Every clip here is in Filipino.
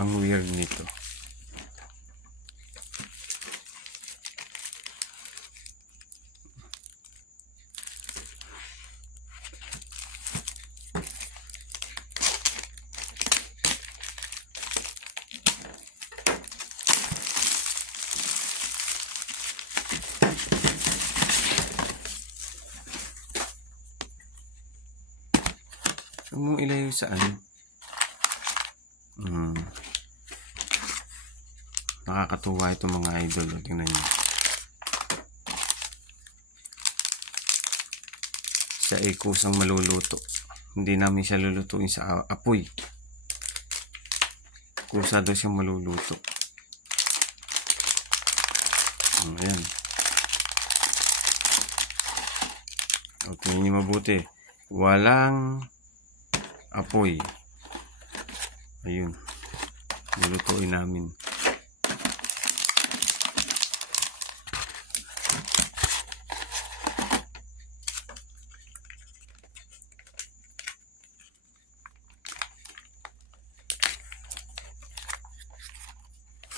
Ang weird nito. Huwag mong ilayo sa ano. Nakakatuwa ito mga idol. Tingnan nyo. Siya ay kusang maluluto. Hindi namin siya lulutuin sa apoy. Kusa daw siyang maluluto. Ayan. O, tingnan nyo mabuti. Walang apoy. Ayun. Lulutuin namin.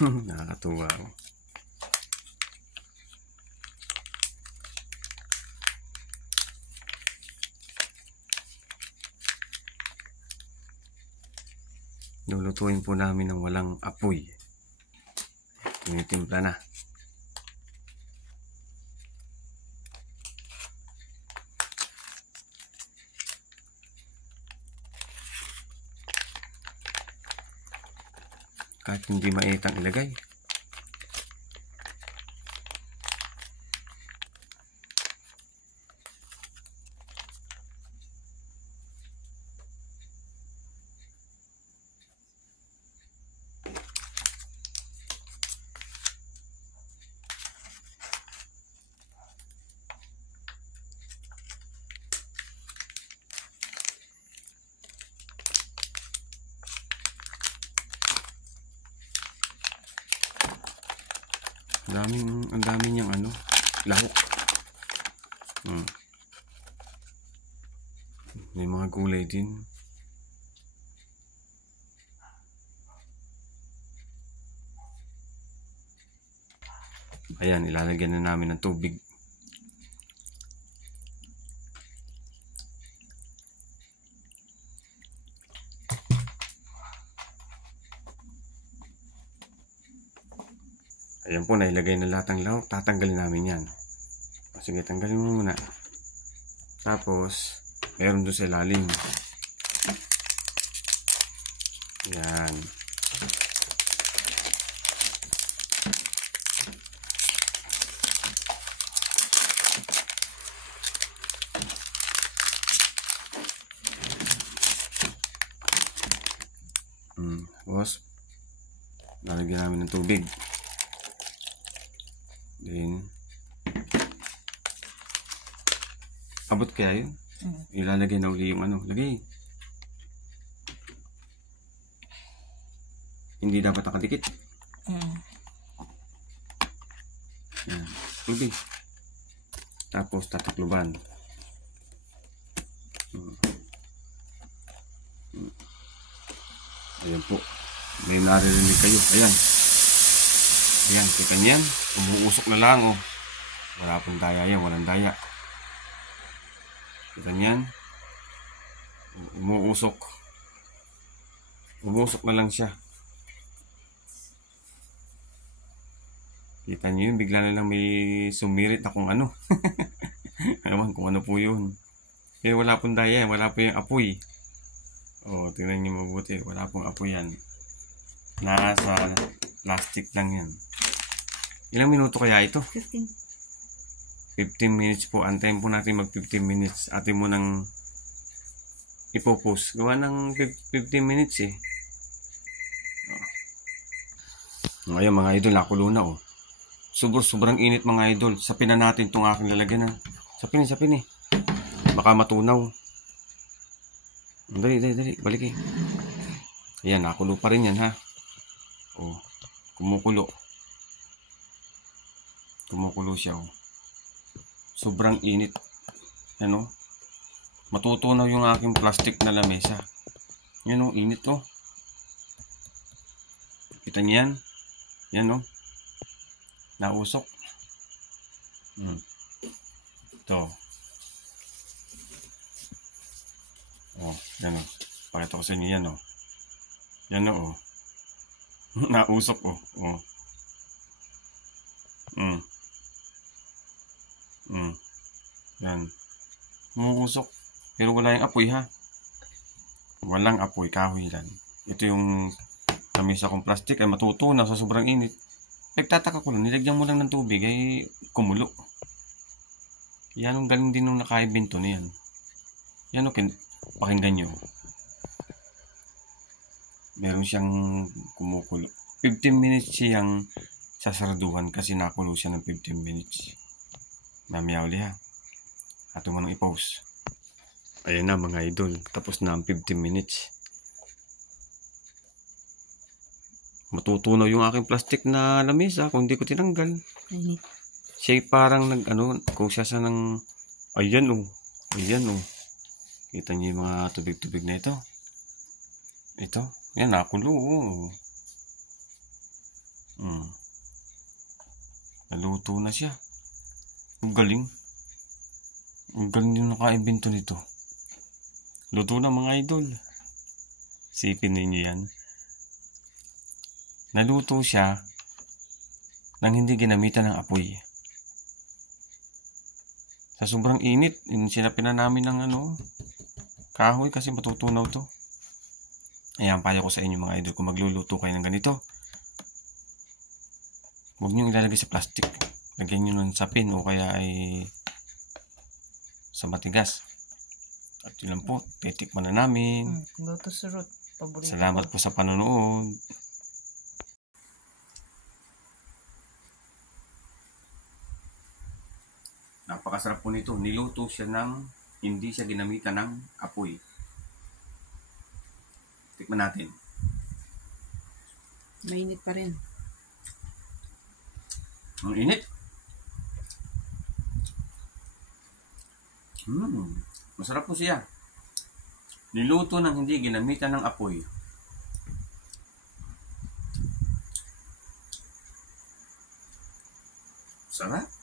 Nakakatuwa ako. Lulutuin po namin ng walang apoy. Tinitimpla na. Kahit hindi mainit ang ilagay. Ang dami niyang ano, lahok. May mga gulay din. Ayan, ilalagyan na namin ng tubig. Ayan po, nailagay na lahat ng lahok. Tatanggalin namin yan. Sige, tanggalin mo muna. Tapos, meron doon sa ilalim. Yan. Tapos, lalagyan namin ng tubig. Then, abot kaya yun? Ilalagay na uli yung ano. Lagay. Hindi dapat nakadikit. Yan. Tubig. Tapos tatakluban. Ayan po. May naririnig kayo. Ayan. Ayan, kita niyan. Umuusok na lang, oh. Wala pong daya yan, walang daya. Kita niyan. Umuusok. Umusok na lang siya. Kita niyo yun, bigla na lang may sumirit na kung ano. Ewan kung ano po yun. Eh, wala pong daya, wala po yung apoy. Oh, tingnan niyo mabuti, wala pong apoy yan. Nasa plastic lang yan. Ilang minuto kaya ito? 15 minutes po. Antayin po natin mag 15 minutes. Atin mo nang ipopost. Gawa ng 15 minutes eh. Ngayon mga idol, nakulo na oh. Sobrang init mga idol. Sapin na natin itong aking lalagyan na. Sapin eh. Baka matunaw. Dali. Balik eh. Ayan, nakulo pa rin yan ha. Oh, kumukulo. Kumukulo siya oh. Sobrang init. Ano? Matutunaw yung aking plastic na lamesa. Yan oh, init oh. Kita niyo yan? Yan, oh. Nausok. Ito. Oh, yan, oh. Pakita ko sa inyo yan, oh. Yan, oh. Nausok, oh. Oh. Yan. Umuusok. Pero wala yung apoy, ha? Walang apoy, kahoy lang. Ito yung lamesa kong plastic ay matutunaw sa sobrang init. Nagtataka ko lang, nilagyan mo lang ng tubig ay kumulo. Yan ang galing din nung nakaibento na yan. Yan o, pakinggan nyo. Meron siyang kumukulo. 15 minutes siyang sasarduhan kasi nakulo siya ng 15 minutes. Mamaya uli, ha. Ato mo nang i-pause. Ayan na mga idol. Tapos na ang 15 minutes. Matutunaw yung aking plastic na lamesa kung hindi ko tinanggal. Siya parang kung siya sa ng, ayan o. Ayan o. Kita niyo yung mga tubig-tubig na ito. Ito. Yan, nakulo o. Naluto na siya. Ang galing. Ang galing yung nakaimbento nito. Luto na mga idol. Sipin ninyo yan. Naluto siya nang hindi ginamitan ng apoy. Sa sobrang init, sinapin na namin ng kahoy kasi matutunaw to. Ayan, payo ko sa inyo mga idol, kung magluluto kayo ng ganito, huwag nyo ilalagay sa plastic. Lagyan nyo ng sapin o kaya ay sa matigas. At yun lang po, titikman na namin. Lotus root, paborito. Salamat po sa panonood. Napakasarap po nito. Niluto siya ng hindi siya ginamitan ng apoy. Tikman natin. Mainit pa rin. Ang init. Masarap po siya. Niluto ng hindi ginamitan ng apoy. Sarap.